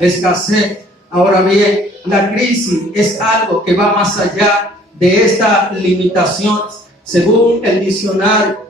escasez. Ahora bien, la crisis es algo que va más allá de esta limitación. Según el diccionario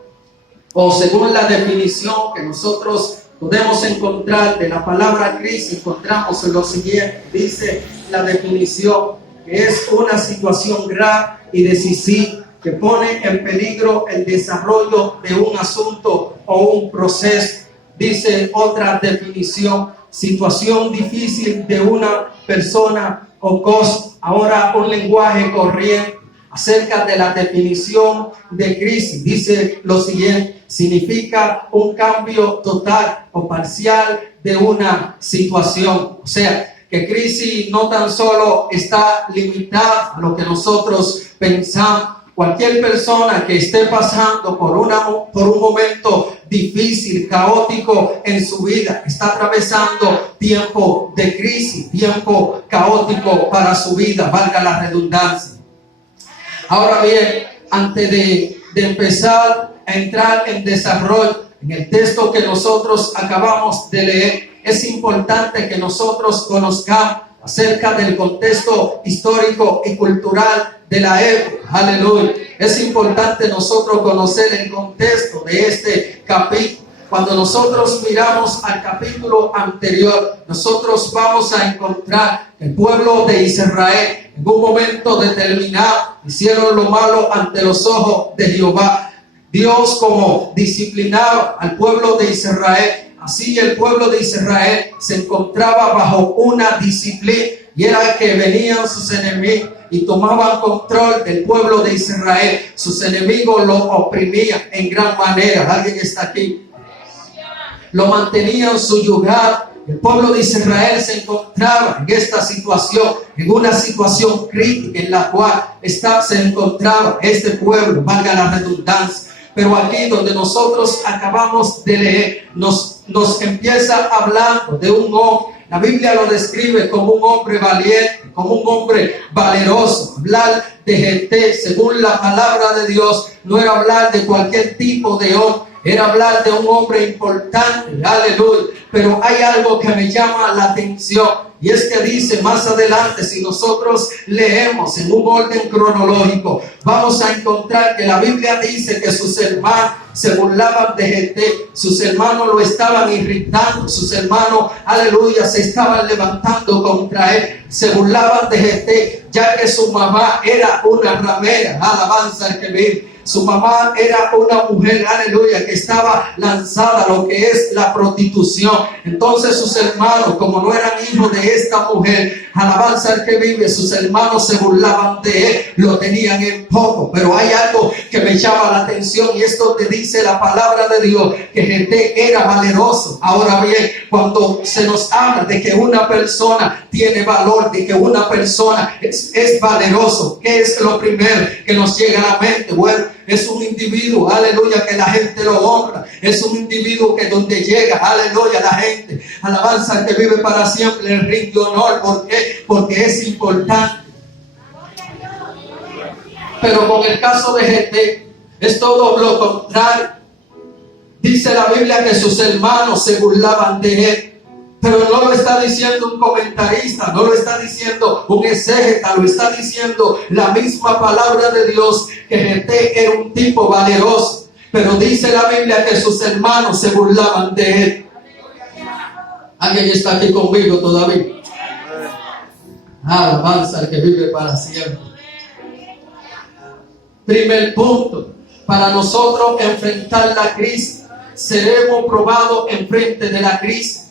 o según la definición que nosotros podemos encontrar de la palabra crisis, encontramos en lo siguiente. Dice la definición que es una situación grave y decisiva que pone en peligro el desarrollo de un asunto o un proceso. Dice otra definición: situación difícil de una persona o cosa. Ahora un lenguaje corriente acerca de la definición de crisis dice lo siguiente: significa un cambio total o parcial de una situación. O sea, que crisis no tan solo está limitada a lo que nosotros pensamos. Cualquier persona que esté pasando por un momento difícil, caótico en su vida, está atravesando tiempo de crisis, tiempo caótico para su vida, valga la redundancia. Ahora bien, antes de empezar a entrar en desarrollo en el texto que nosotros acabamos de leer, es importante que nosotros conozcamos acerca del contexto histórico y cultural de la época. Aleluya. Es importante nosotros conocer el contexto de este capítulo. Cuando nosotros miramos al capítulo anterior, nosotros vamos a encontrar que el pueblo de Israel en un momento determinado hicieron lo malo ante los ojos de Jehová. Dios, como disciplinaba al pueblo de Israel, así el pueblo de Israel se encontraba bajo una disciplina, y era que venían sus enemigos y tomaban control del pueblo de Israel. Sus enemigos lo oprimían en gran manera. ¿Alguien está aquí? Lo mantenían subyugado. El pueblo de Israel se encontraba en esta situación, en una situación crítica en la cual se encontraba este pueblo, valga la redundancia. Pero aquí donde nosotros acabamos de leer, nos empieza hablando de un hombre. La Biblia lo describe como un hombre valiente, como un hombre valeroso. Hablar de gente, según la palabra de Dios, no era hablar de cualquier tipo de hombre, era hablar de un hombre importante. Aleluya. Pero hay algo que me llama la atención, y es que dice más adelante, si nosotros leemos en un orden cronológico, vamos a encontrar que la Biblia dice que sus hermanos se burlaban de Jeté, sus hermanos lo estaban irritando, sus hermanos, aleluya, se estaban levantando contra él, se burlaban de Jeté, ya que su mamá era una ramera, alabanza al que vive. Su mamá era una mujer, aleluya, que estaba lanzada a lo que es la prostitución. Entonces sus hermanos, como no eran hijos de esta mujer, alabanza al que vive, sus hermanos se burlaban de él, lo tenían en poco. Pero hay algo que me llama la atención, y esto te dice la palabra de Dios, que Jeté era valeroso. Ahora bien, cuando se nos habla de que una persona tiene valor, de que una persona es valeroso, ¿qué es lo primero que nos llega a la mente? Bueno, es un individuo, aleluya, que la gente lo honra. Es un individuo que donde llega, aleluya, la gente, alabanza que vive para siempre, le rinde honor. ¿Por qué? Porque es importante. Pero con el caso de Jeté es todo lo contrario. Dice la Biblia que sus hermanos se burlaban de él. Pero no lo está diciendo un comentarista, no lo está diciendo un exégeta, lo está diciendo la misma palabra de Dios, que Jeté era un tipo valeroso. Pero dice la Biblia que sus hermanos se burlaban de él. ¿Alguien está aquí conmigo todavía? Alabanza al que vive para siempre. Primer punto: para nosotros enfrentar la crisis, seremos probados en frente de la crisis.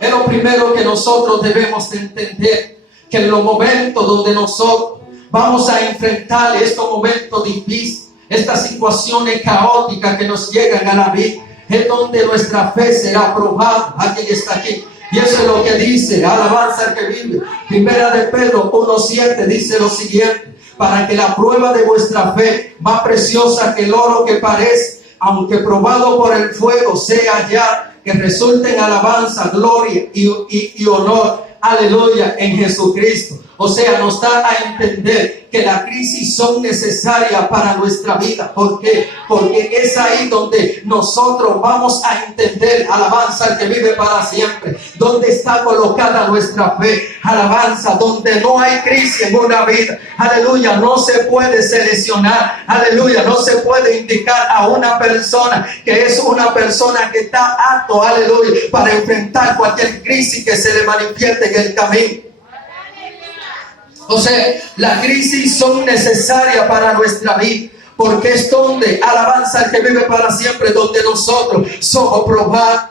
Es lo primero que nosotros debemos de entender, que en los momentos donde nosotros vamos a enfrentar estos momentos difíciles, estas situaciones caóticas que nos llegan a la vida, es donde nuestra fe será probada. Alguien está aquí. Y eso es lo que dice, alabanza al que vive. Primera de Pedro 1:7 dice lo siguiente: para que la prueba de vuestra fe, más preciosa que el oro que parece, aunque probado por el fuego, sea hallada, que resulte en alabanza, gloria y honor, aleluya, en Jesucristo. O sea, nos da a entender que las crisis son necesarias para nuestra vida. ¿Por qué? Porque es ahí donde nosotros vamos a entender, alabanza al que vive para siempre, donde está colocada nuestra fe, alabanza, donde no hay crisis en una vida, aleluya, no se puede seleccionar, aleluya, no se puede indicar a una persona que es una persona que está apto, aleluya, para enfrentar cualquier crisis que se le manifieste en el camino. O sea, las crisis son necesarias para nuestra vida, porque es donde, alabanza al que vive para siempre, donde nosotros somos probados.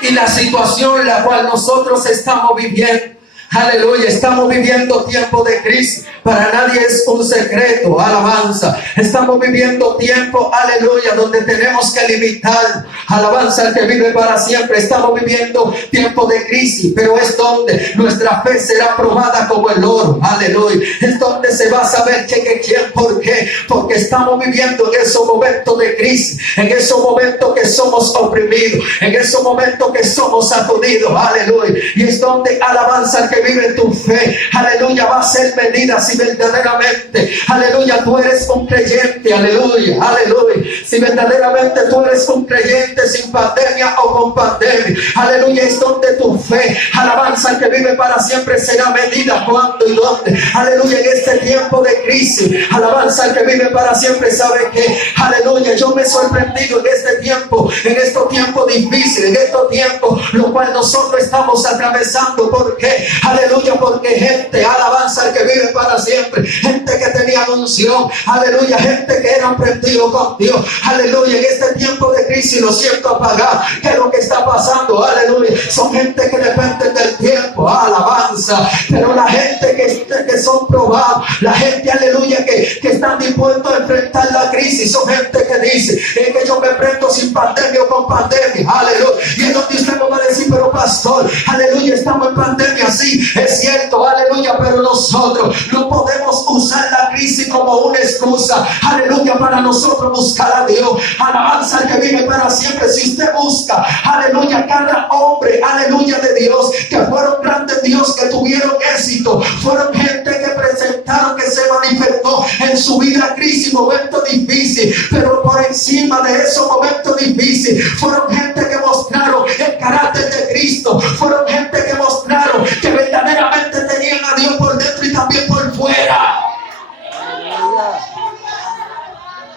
Y la situación en la cual nosotros estamos viviendo, aleluya, estamos viviendo tiempo de crisis. Para nadie es un secreto, alabanza. Estamos viviendo tiempo, aleluya, donde tenemos que limitar, alabanza al que vive para siempre. Estamos viviendo tiempo de crisis, pero es donde nuestra fe será probada como el oro, aleluya. Es donde se va a saber quién, por qué. Porque estamos viviendo en esos momentos de crisis, en esos momentos que somos oprimidos, en esos momentos que somos sacudidos, aleluya. Y es donde, alabanza al que vive tu fe, aleluya, va a ser medida si verdaderamente, aleluya, tú eres un creyente, aleluya, aleluya, si verdaderamente tú eres un creyente sin pandemia o con pandemia, aleluya, es donde tu fe, alabanza al que vive para siempre, será medida cuándo y dónde, aleluya, en este tiempo de crisis, alabanza al que vive para siempre. Sabe que, aleluya, yo me he sorprendido en este tiempo, en estos tiempos difíciles, en estos tiempos, lo cual nosotros estamos atravesando. ¿Por qué? Aleluya, porque gente, alabanza al que vive para siempre, gente que tenía unción, aleluya, gente que era prendido con Dios, aleluya, en este tiempo de crisis lo siento apagado. ¿Qué es lo que está pasando? Aleluya, son gente que dependen del tiempo, alabanza, pero la gente que son probados, la gente, aleluya, que están dispuestos a enfrentar la crisis, son gente que dice, es que yo me prendo sin pandemia o con pandemia, aleluya, y es donde usted me va a decir, pero pastor, aleluya, estamos en pandemia, sí, es cierto, aleluya, pero nosotros no podemos usar la crisis como una excusa, aleluya, para nosotros buscar a Dios, alabanza al que vive para siempre. Si usted busca, aleluya, cada hombre, aleluya, de Dios, que fueron grandes Dios, que tuvieron éxito, fueron gente que presentaron, que se manifestó en su vida crisis, momentos difíciles, pero por encima de esos momentos difíciles, fueron gente que mostraron el carácter de Cristo, fueron gente que mostraron que verdaderamente tenían a Dios por dentro y también por fuera.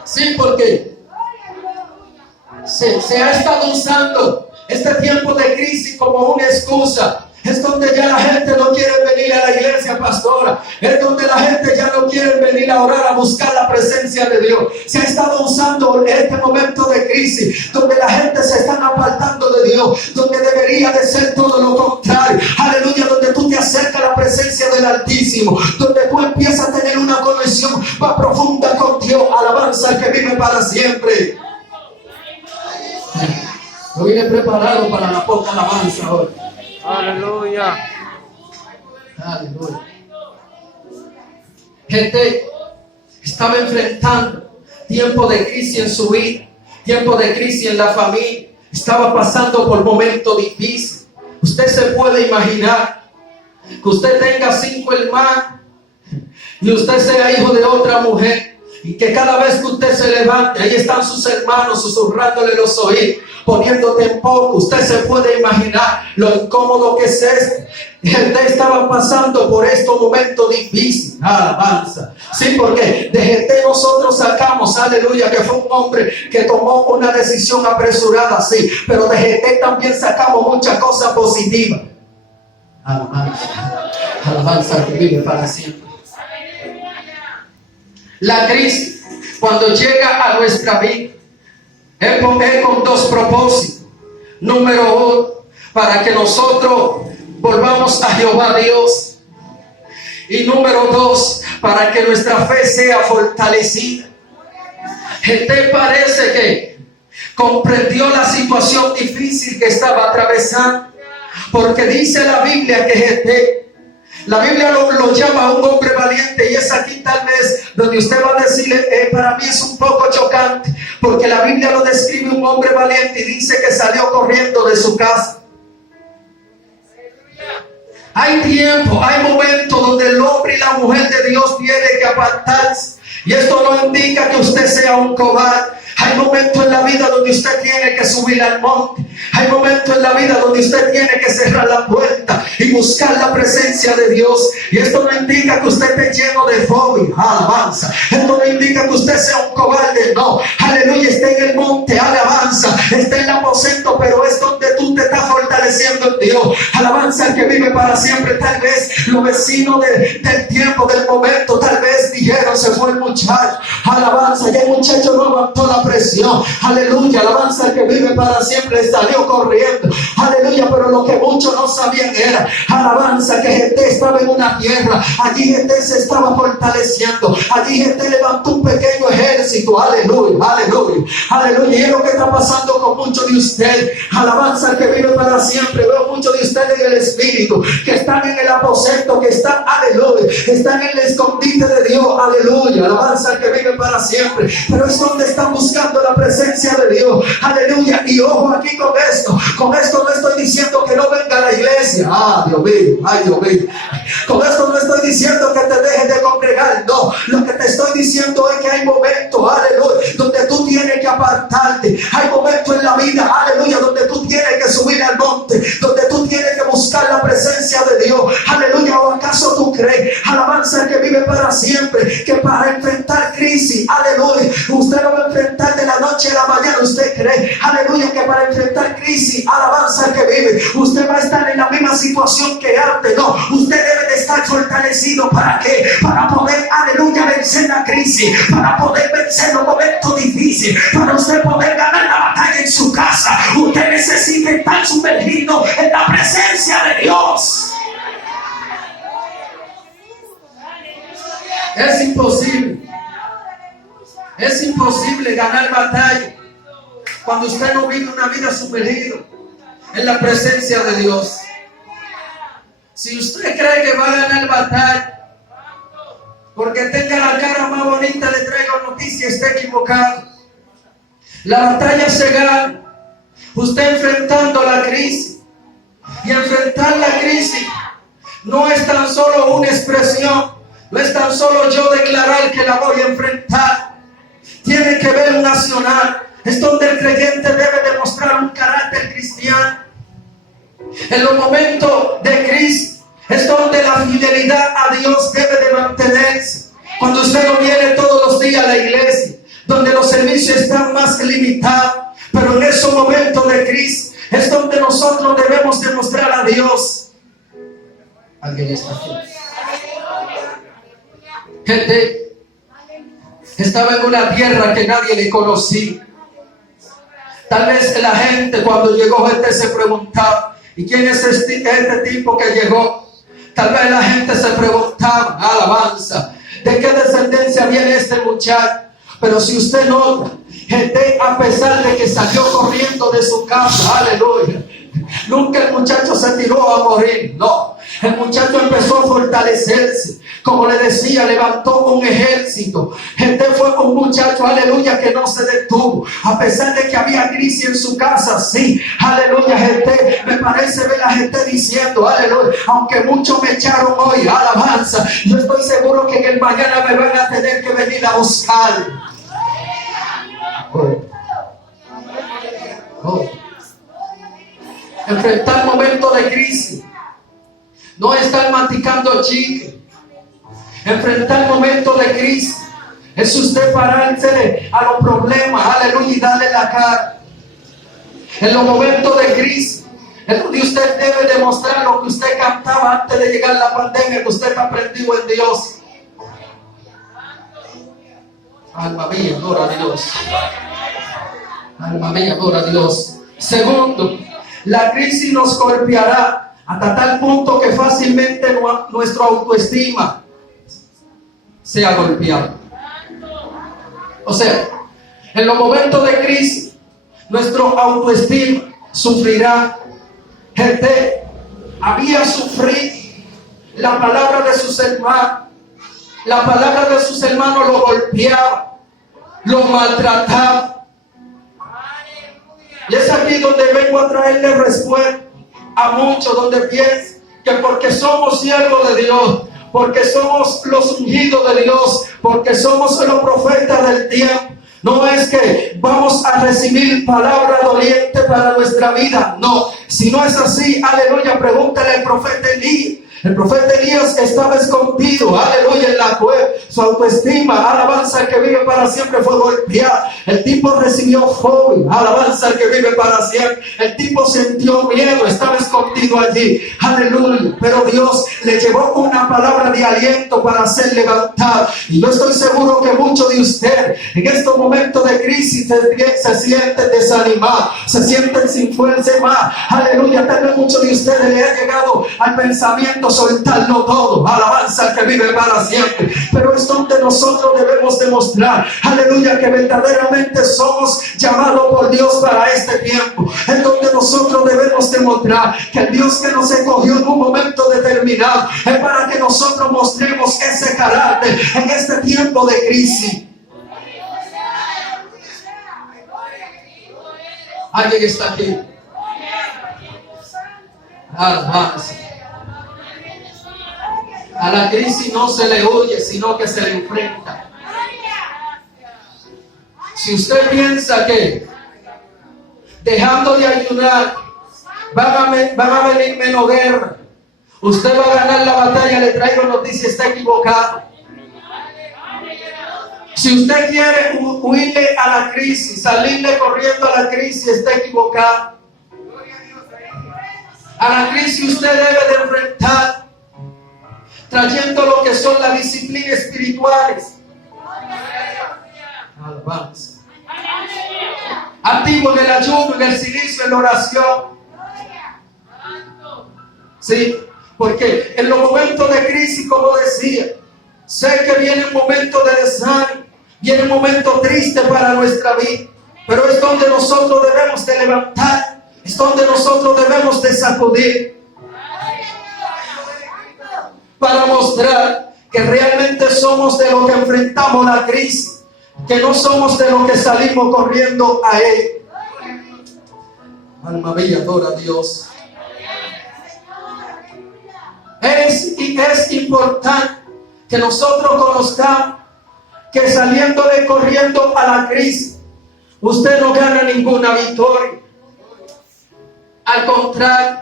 Sí, porque se ha estado usando este tiempo de crisis como una excusa. Es donde ya la gente no quiere venir a la iglesia, pastora. Es donde la gente ya no quiere venir a orar, a buscar la presencia de Dios. Se ha estado usando este momento de crisis, donde la gente se está apartando de Dios, donde debería de ser todo lo contrario. Aleluya, donde tú te acercas a la presencia del Altísimo, donde tú empiezas a tener una conexión más profunda con Dios. Alabanza al que vive para siempre. Yo vine preparado para la poca alabanza hoy. Aleluya. Aleluya. Gente estaba enfrentando tiempo de crisis en su vida, tiempo de crisis en la familia. Estaba pasando por momentos difíciles. Usted se puede imaginar que usted tenga 5 hermanos y usted sea hijo de otra mujer, y que cada vez que usted se levante, ahí están sus hermanos susurrándole los oídos, poniéndote en poco. Usted se puede imaginar lo incómodo que es esto. Usted estaba pasando por estos momentos difíciles. Alabanza. Sí, porque de gente nosotros sacamos, aleluya, que fue un hombre que tomó una decisión apresurada, sí, pero de gente también sacamos muchas cosas positivas. Alabanza. Alabanza que vive para siempre. La crisis, cuando llega a nuestra vida, es con 2 propósitos. Número 1, para que nosotros volvamos a Jehová Dios. Y número 2, para que nuestra fe sea fortalecida. Gente parece que comprendió la situación difícil que estaba atravesando, porque dice la Biblia que gente, la Biblia lo llama un hombre valiente, y es aquí tal vez donde usted va a decirle, para mí es un poco chocante, porque la Biblia lo describe un hombre valiente y dice que salió corriendo de su casa. Hay tiempo, hay momentos donde el hombre y la mujer de Dios tienen que apartarse. Y esto no indica que usted sea un cobarde. Hay momentos en la vida donde usted tiene que subir al monte. Hay momentos en la vida donde usted tiene que cerrar la puerta y buscar la presencia de Dios. Y esto no indica que usted esté lleno de fobia, alabanza. Esto no indica que usted sea un cobarde, no. Aleluya, está en el monte, alabanza. Está en el aposento, pero es donde tú te estás fortaleciendo en Dios. Alabanza, el que vive para siempre. Tal vez los vecinos del tiempo, del momento, tal vez dijeron, se fue el muchacho. Alabanza, ya el muchacho no aguantó la presión. Aleluya, alabanza, el que vive para siempre salió corriendo. Aleluya, pero lo que muchos no sabían era, alabanza, que Jeté estaba en una tierra. Allí Jeté se estaba fortaleciendo. Allí Jeté levantó un pequeño ejército. Aleluya, aleluya, aleluya. Y es lo que está pasando con muchos de ustedes. Alabanza, el que vive para siempre. Veo muchos de ustedes en el Espíritu, que están en el aposento, que están, aleluya, están en el escondite de Dios. Aleluya, alabanza, el que vive para siempre. Pero es donde están buscando la presencia de Dios. Aleluya. Y ojo aquí con esto. Con esto no estoy diciendo que no venga a la iglesia. Dios mío, ay Dios mío. Con esto no estoy diciendo que te dejes de congregar. No, lo que te estoy diciendo es que hay momentos, aleluya, donde tú tienes que apartarte. Hay momentos en la vida, aleluya, donde tú tienes que subir al monte, donde tú tienes que buscar la presencia de Dios. Aleluya. ¿O acaso tú crees, alabanza, que vive para siempre, que para enfrentar crisis, aleluya, usted lo va a enfrentar de la noche a la mañana? ¿Usted cree, aleluya, que para enfrentar crisis, alabanza, que vive, usted va a estar en la misma situación que antes? No, usted debe de estar fortalecido. ¿Para qué? Para poder, aleluya, vencer la crisis, para poder vencer los momentos difíciles, para usted poder ganar la batalla en su casa. Usted necesita estar sumergido en la presencia de Dios. Es imposible ganar batalla cuando usted no vive una vida sumergido en la presencia de Dios. Si usted cree que va a ganar batalla porque tenga la cara más bonita, le traigo noticias, está equivocado. La batalla se gana usted enfrentando la crisis. Y enfrentar la crisis no es tan solo una expresión, no es tan solo yo declarar que la voy a enfrentar. Tiene que ver un nacional. Es donde el creyente debe demostrar un carácter cristiano. En los momentos de crisis es donde la fidelidad a Dios debe de mantenerse. Cuando usted no viene todos los días a la iglesia, donde los servicios están más limitados, pero en esos momentos de crisis es donde nosotros debemos demostrar a Dios. ¿Alguien está aquí? Gente estaba en una tierra que nadie le conocía. Tal vez la gente, cuando llegó, gente se preguntaba, ¿y quién es este tipo que llegó? Tal vez la gente se preguntaba, alabanza, ¿de qué descendencia viene este muchacho? Pero si usted nota, gente, a pesar de que salió corriendo de su casa, aleluya, nunca el muchacho se tiró a morir, no. El muchacho empezó a fortalecerse. Como le decía, levantó un ejército. Gente, fue un muchacho, aleluya, que no se detuvo. A pesar de que había crisis en su casa, sí, aleluya, gente. Me parece ver a gente diciendo, aleluya, aunque muchos me echaron hoy, alabanza, yo estoy seguro que en el mañana me van a tener que venir a buscar. Enfrentar momentos de crisis no estar masticando chicle. Enfrentar momentos de crisis es usted pararse a los problemas, aleluya, y darle la cara. En los momentos de crisis es donde usted debe demostrar lo que usted cantaba antes de llegar la pandemia, que usted aprendió en Dios. Alma mía, adora a Dios. Alma mía, adora a Dios. Segundo, la crisis nos golpeará hasta tal punto que fácilmente nuestra autoestima sea golpeada. O sea, en los momentos de crisis, nuestro autoestima sufrirá. Gente había sufrido la palabra de sus hermanos. La palabra de sus hermanos lo golpeaba, lo maltrataba. Y es aquí donde vengo a traerle respuesta a muchos, donde piensan que porque somos siervos de Dios, porque somos los ungidos de Dios, porque somos los profetas del tiempo, no es que vamos a recibir palabra doliente para nuestra vida, no. Si no es así, aleluya, pregúntale al profeta Elías. El profeta Elías estaba escondido, aleluya, en la cueva. Su autoestima, alabanza al que vive para siempre, fue golpeada. El tipo recibió fobia, alabanza al que vive para siempre. El tipo sintió miedo, estaba escondido allí, aleluya. Pero Dios le llevó una palabra de aliento para ser levantado. Y yo estoy seguro que muchos de ustedes en estos momentos de crisis se sienten desanimados, se sienten sin fuerza más, aleluya. Tal vez muchos de ustedes le han llegado al pensamiento soltarlo todo, alabanza al que vive para siempre. Pero es donde nosotros debemos demostrar, aleluya, que verdaderamente somos llamados por Dios para este tiempo. Es donde nosotros debemos demostrar que el Dios que nos escogió en un momento determinado es para que nosotros mostremos ese carácter en este tiempo de crisis. Alguien está aquí. Alabanza. A la crisis no se le huye, sino que se le enfrenta. Si usted piensa que dejando de ayunar van a venir menos guerra, usted va a ganar la batalla, le traigo noticia, está equivocado. Si usted quiere huirle a la crisis, salirle corriendo a la crisis, está equivocado. A la crisis usted debe de enfrentar, trayendo lo que son las disciplinas espirituales. Alabanza. Activo en el ayuno, en el silicio, en la oración. Sí, porque en los momentos de crisis, como decía, sé que viene un momento de desánimo, viene un momento triste para nuestra vida, pero es donde nosotros debemos de levantar, es donde nosotros debemos de sacudir, para mostrar que realmente somos de los que enfrentamos la crisis, que no somos de los que salimos corriendo a Él. Alma mía, adora a Dios. Es importante que nosotros conozcamos que saliéndole corriendo a la crisis, usted no gana ninguna victoria. Al contrario,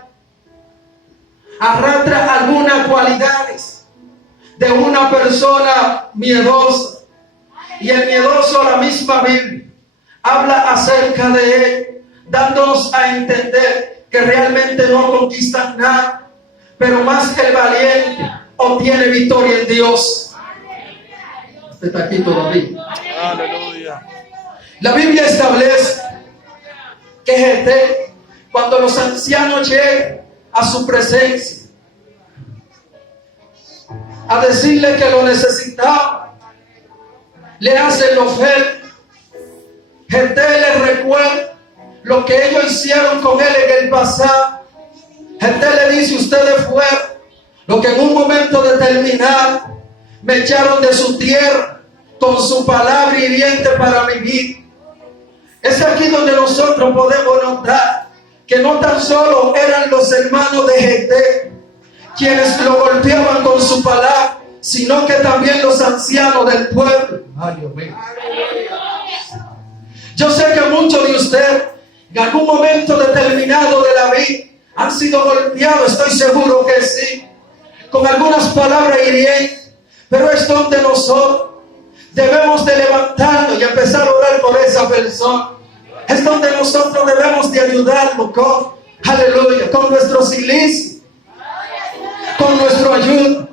arrastra algunas cualidades de una persona miedosa. Y el miedoso, la misma Biblia habla acerca de él, dándonos a entender que realmente no conquistan nada, pero más que el valiente obtiene victoria en Dios. Usted está aquí todavía. Aleluya. La Biblia establece que Gedeón, cuando los ancianos llegan a su presencia a decirle que lo necesitaba, le hacen la oferta. Gedeón les recuerda lo que ellos hicieron con él en el pasado. Gedeón le dice: ustedes fueron lo que en un momento determinado me echaron de su tierra con su palabra hiriente para mi vida. Es aquí donde nosotros podemos notar que no tan solo eran los hermanos de Gedeón quienes lo golpeaban con su palabra, sino que también los ancianos del pueblo. Ay, Dios mío. Yo sé que muchos de ustedes en algún momento determinado de la vida han sido golpeados, estoy seguro que sí, con algunas palabras hirientes, pero es donde nosotros debemos de levantarnos y empezar a orar por esa persona. Es donde nosotros debemos de ayudarlo con, aleluya, con nuestro silicio, con nuestro ayuno.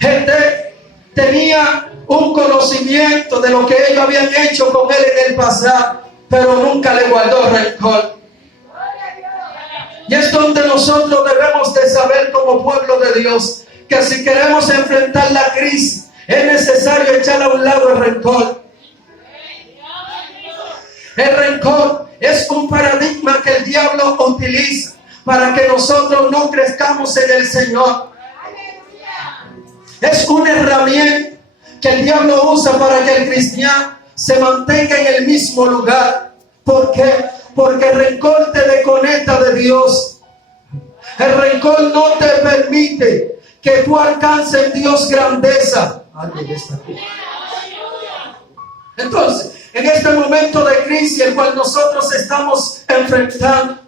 Gente tenía un conocimiento de lo que ellos habían hecho con él en el pasado, pero nunca le guardó rencor. Y es donde nosotros debemos de saber como pueblo de Dios que si queremos enfrentar la crisis es necesario echar a un lado el rencor. El rencor es un paradigma que el diablo utiliza para que nosotros no crezcamos en el Señor. Es una herramienta que el diablo usa para que el cristiano se mantenga en el mismo lugar. ¿Por qué? Porque el rencor te desconecta de Dios. El rencor no te permite que tú alcances en Dios grandeza. Entonces, en este momento de crisis el cual nosotros estamos enfrentando,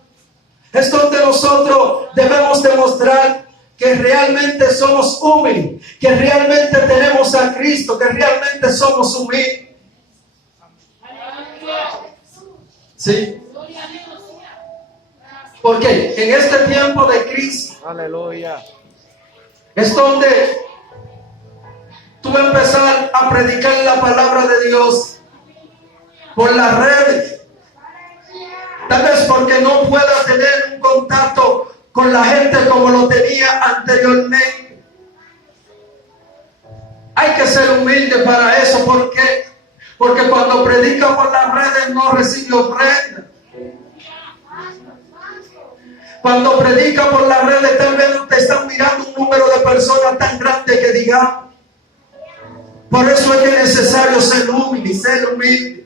es donde nosotros debemos demostrar que realmente somos humildes, que realmente tenemos a Cristo, que realmente somos humildes. Sí. Porque en este tiempo de crisis, Aleluya, es donde tú vas a empezar a predicar la palabra de Dios por las redes. Tal vez porque no puedas tener un contacto con la gente como lo tenía anteriormente. Hay que ser humilde para eso. ¿Por qué? Porque cuando predica por las redes no recibe ofrenda. Cuando predica por las redes tal vez no te están mirando un número de personas tan grande que digamos. Por eso es que es necesario ser humilde.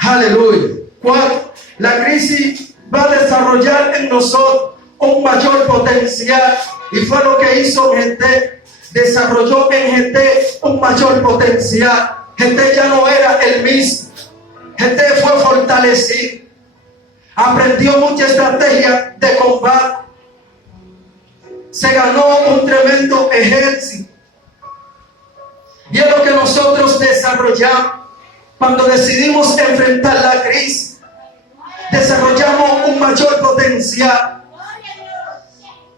Aleluya. 4. La crisis va a desarrollar en nosotros un mayor potencial. Y fue lo que hizo GT. Desarrolló en GT un mayor potencial. GT ya no era el mismo. GT fue fortalecido. Aprendió mucha estrategia de combate. Se ganó un tremendo ejército. Y es lo que nosotros desarrollamos cuando decidimos enfrentar la crisis. Desarrollamos un mayor potencial.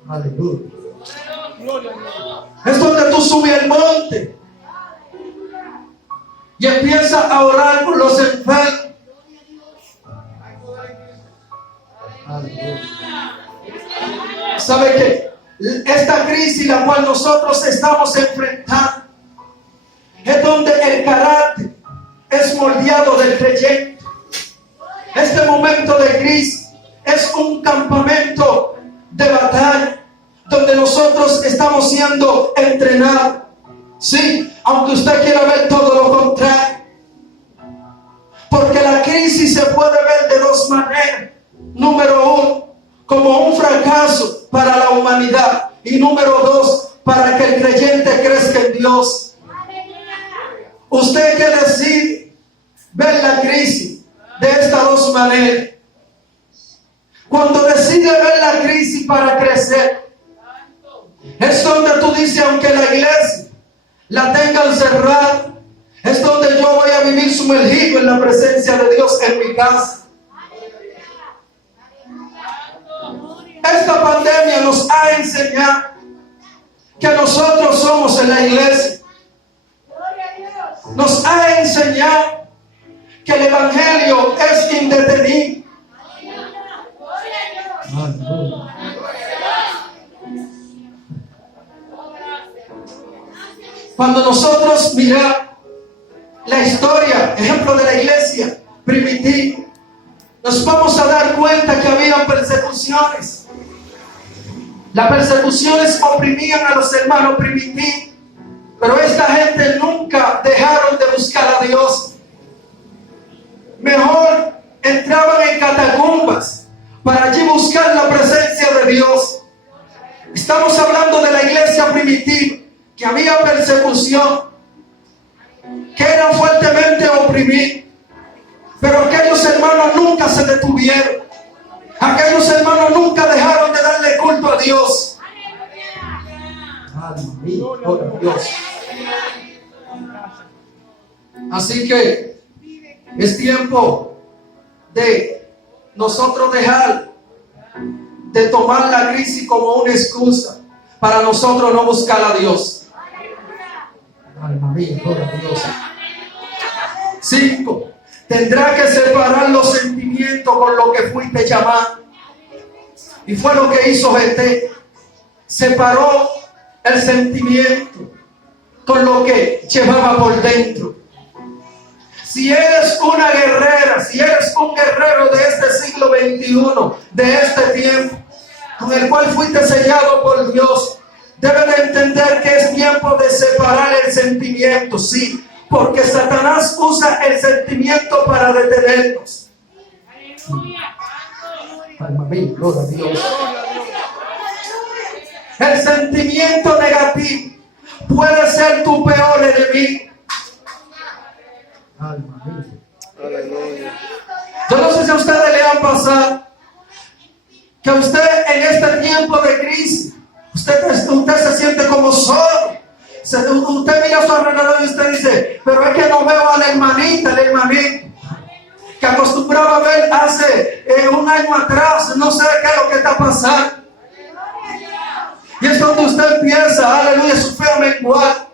Aleluya. Es donde tú subes al monte y empiezas a orar por los enfermos. ¿Sabe qué? Esta crisis la cual nosotros estamos enfrentando es donde el carácter es moldeado del creyente. Este momento de crisis es un campamento de batalla donde nosotros estamos siendo entrenados. Sí, aunque usted quiera ver todo lo contrario. Porque la crisis se puede ver de dos maneras. Número 1, como un fracaso para la humanidad. Y número 2, para que el creyente crezca en Dios. Usted que decide ver la crisis de estas dos maneras. Cuando decide ver la crisis para crecer, es donde tú dices, aunque la iglesia la tengan cerrada, es donde yo voy a vivir sumergido en la presencia de Dios en mi casa. Esta pandemia nos ha enseñado que nosotros somos en la iglesia. Nos ha enseñado que el evangelio es indetenible. Cuando nosotros miramos la historia, ejemplo de la iglesia primitiva, nos vamos a dar cuenta que había persecuciones. Las persecuciones oprimían a los hermanos primitivos, pero esta gente nunca dejaron de buscar a Dios. Mejor entraban en catacumbas para allí buscar la presencia de Dios. Estamos hablando de la iglesia primitiva, que había persecución, que eran fuertemente oprimidos, pero aquellos hermanos nunca se detuvieron. Aquellos hermanos nunca dejaron de darle culto a Dios. Dios. Así que es tiempo de nosotros dejar de tomar la crisis como una excusa para nosotros no buscar a Dios. Alma mía, gloria a Dios. 5. Tendrá que separar los sentimientos con lo que fuiste llamado. Y fue lo que hizo GT. Separó el sentimiento con lo que llevaba por dentro. Si eres una guerrera, si eres un guerrero de este siglo XXI, de este tiempo, con el cual fuiste sellado por Dios, debes de entender que es tiempo de separar el sentimiento, sí, porque Satanás usa el sentimiento para detenernos. Alma mía, gloria a Dios. El sentimiento negativo puede ser tu peor enemigo. Aleluya. Yo no sé si a ustedes le han pasado que usted en este tiempo de crisis, usted se siente como solo. Usted mira a su alrededor y usted dice, pero es que no veo a la hermanita, el hermanito que acostumbraba a ver hace un año atrás, no sé qué es lo que está pasando. Y es cuando usted empieza, aleluya, su fe a menguar.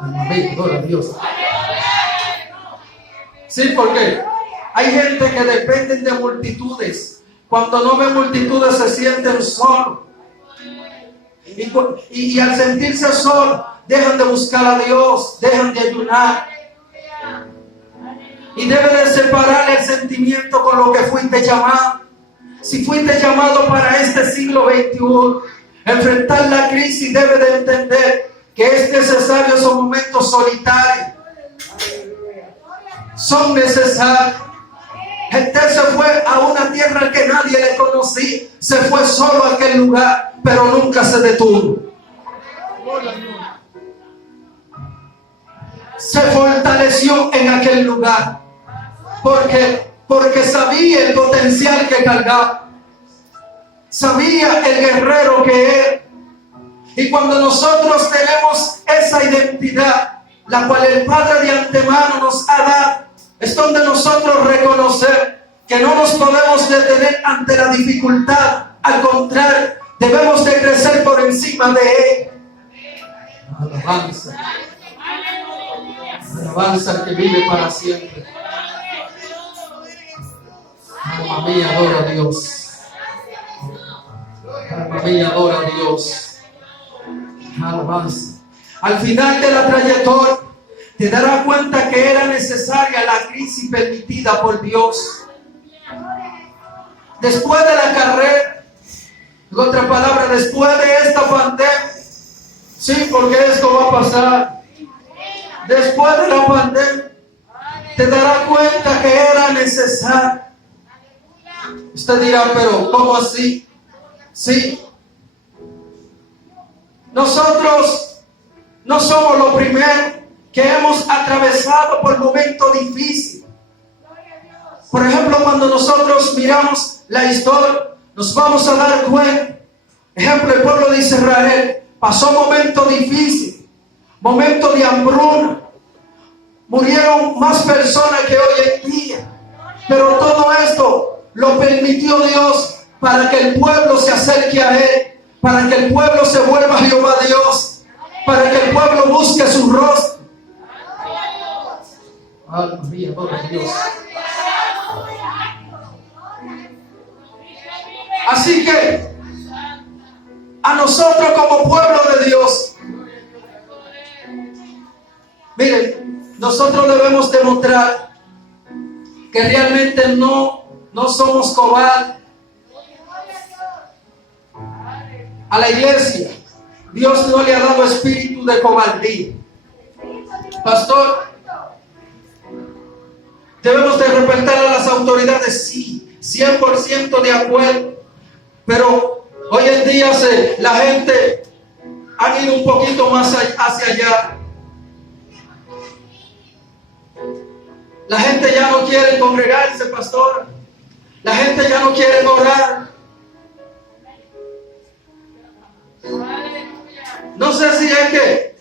Amén, gloria a Dios. Sí, porque hay gente que dependen de multitudes. Cuando no ven multitudes se sienten solos. Y al sentirse solos, dejan de buscar a Dios, dejan de ayunar. Y debe de separar el sentimiento con lo que fuiste llamado. Si fuiste llamado para este siglo XXI, enfrentar la crisis, debe de entender que es necesario esos momentos solitarios. Son necesarios. Gente se fue a una tierra que nadie le conocía, se fue solo a aquel lugar, pero nunca se detuvo. Se fortaleció en aquel lugar porque sabía el potencial que cargaba, sabía el guerrero que era. Y cuando nosotros tenemos esa identidad, la cual el Padre de antemano nos ha dado, es donde nosotros reconocemos que no nos podemos detener ante la dificultad. Al contrario, debemos de crecer por encima de ella. Alabanza. Alabanza al que vive para siempre. Alma mía, adora a Dios. Alma mía, adora a Dios. Alabanza. Al final de la trayectoria, te darás cuenta que era necesaria la crisis permitida por Dios. Después de la carrera, en otras palabras, después de esta pandemia, sí, porque esto va a pasar. Después de la pandemia, te darás cuenta que era necesario. Usted dirá, pero ¿cómo así? Sí. Nosotros no somos los primeros que hemos atravesado por momentos difíciles. Por ejemplo, cuando nosotros miramos la historia, nos vamos a dar cuenta. Ejemplo, el pueblo de Israel pasó momentos difíciles, momentos de hambruna. Murieron más personas que hoy en día. Pero todo esto lo permitió Dios para que el pueblo se acerque a Él, para que el pueblo se vuelva a Jehová Dios, para que el pueblo busque su rostro. Alma mía, adora a Dios. Así que a nosotros como pueblo de Dios, miren, nosotros debemos demostrar que realmente no somos cobardes. A la iglesia Dios no le ha dado espíritu de cobardía. Pastor, debemos de respetar a las autoridades, sí, 100% de acuerdo. Pero hoy en día la gente ha ido un poquito más hacia allá. La gente ya no quiere congregarse, pastor. La gente ya no quiere orar. No sé si es que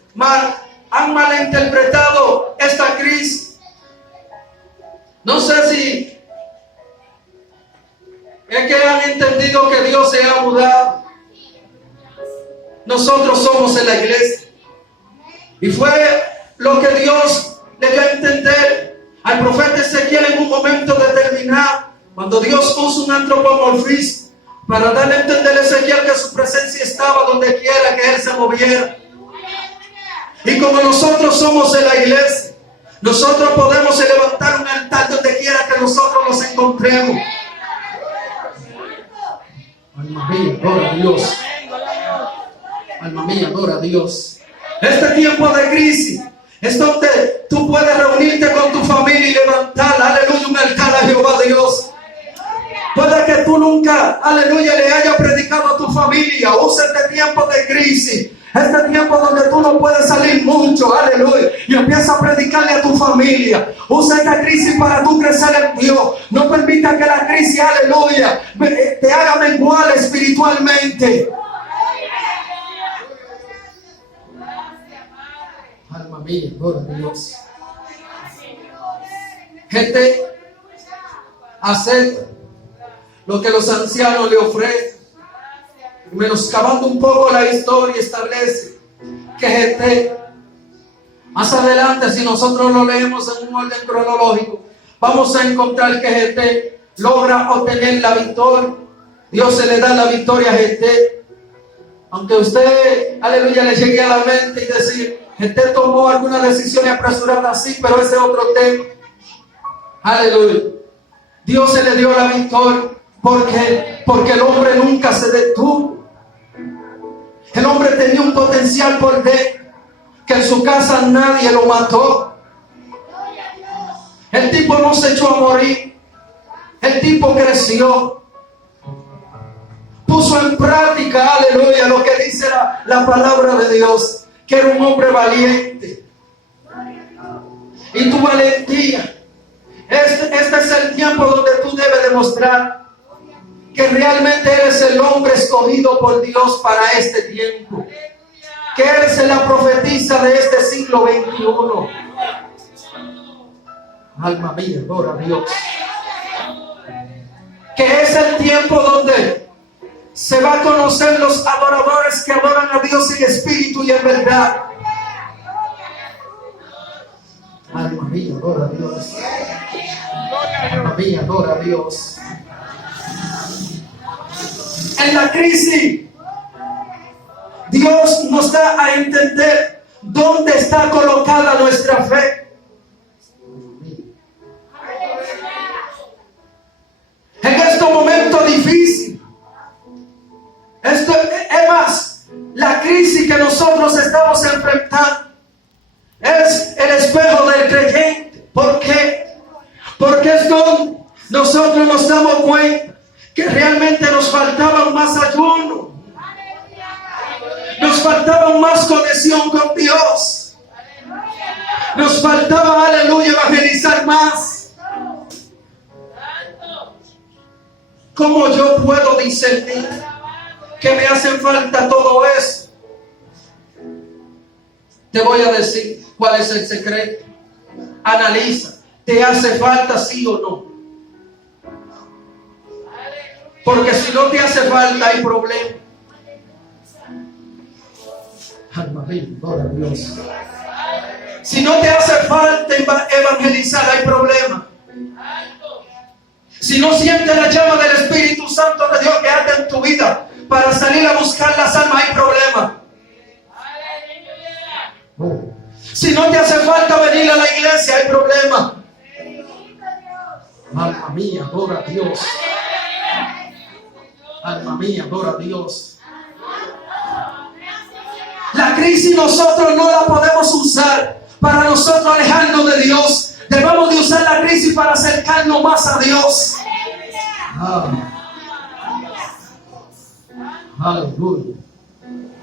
han malinterpretado esta crisis. No sé si es que han entendido que Dios se ha mudado. Nosotros somos en la iglesia. Y fue lo que Dios le dio a entender al profeta Ezequiel en un momento determinado, cuando Dios puso un antropomorfismo para darle a entender a Ezequiel que su presencia estaba donde quiera que él se moviera. Y como nosotros somos en la iglesia, nosotros podemos levantar un altar donde quiera que nosotros nos encontremos. Alma mía, adora a Dios. Alma mía, adora a Dios. Este tiempo de crisis es donde tú puedes reunirte con tu familia y levantar, aleluya, un altar a Jehová Dios. Puede que tú nunca, aleluya, le hayas predicado a tu familia. Usa este tiempo de crisis, este tiempo donde tú no puedes salir mucho, aleluya, y empieza a predicarle a tu familia. Usa esta crisis para tú crecer en Dios. No permita que la crisis, aleluya, te haga menguar espiritualmente. Alma mía, gloria a Dios. Gente acepta lo que los ancianos le ofrecen. Menoscabando un poco la historia, establece que gente, más adelante, si nosotros lo leemos en un orden cronológico, vamos a encontrar que gente logra obtener la victoria. Dios se le da la victoria a gente. Aunque usted, aleluya, le llegue a la mente y decir, gente tomó alguna decisión apresurada, sí, pero ese es otro tema. Aleluya. Dios se le dio la victoria. Porque el hombre nunca se detuvo. El hombre tenía un potencial por dentro, que en su casa nadie lo mató. El tipo no se echó a morir. El tipo creció. Puso en práctica, aleluya, lo que dice la palabra de Dios, que era un hombre valiente. Y tu valentía, este es el tiempo donde tú debes demostrar que realmente eres el hombre escogido por Dios para este tiempo. Que eres la profetisa de este siglo XXI. Alma mía, gloria a Dios. Que es el tiempo donde se va a conocer los adoradores que adoran a Dios en espíritu y en verdad. Alma mía, gloria a Dios. Alma mía, gloria a Dios. En la crisis, Dios nos da a entender dónde está colocada nuestra fe. En estos momentos difíciles, es más, la crisis que nosotros estamos enfrentando es el espejo del creyente. ¿Por qué? Porque es donde nosotros nos damos cuenta que realmente nos faltaba más ayuno, nos faltaba más conexión con Dios, nos faltaba, aleluya, evangelizar más. ¿Cómo yo puedo discernir que me hacen falta todo eso? Te voy a decir cuál es el secreto. Analiza, ¿te hace falta sí o no? Porque si no te hace falta, hay problema. Alma mía, gloria a Dios. Si no te hace falta evangelizar, hay problema. Si no sientes la llama del Espíritu Santo de Dios que arde en tu vida para salir a buscar las almas, hay problema. Si no te hace falta venir a la iglesia, hay problema. Alma mía, gloria a Dios. Alma mía, gloria a Dios. La crisis nosotros no la podemos usar para nosotros alejarnos de Dios. Debemos de usar la crisis para acercarnos más a Dios. Aleluya.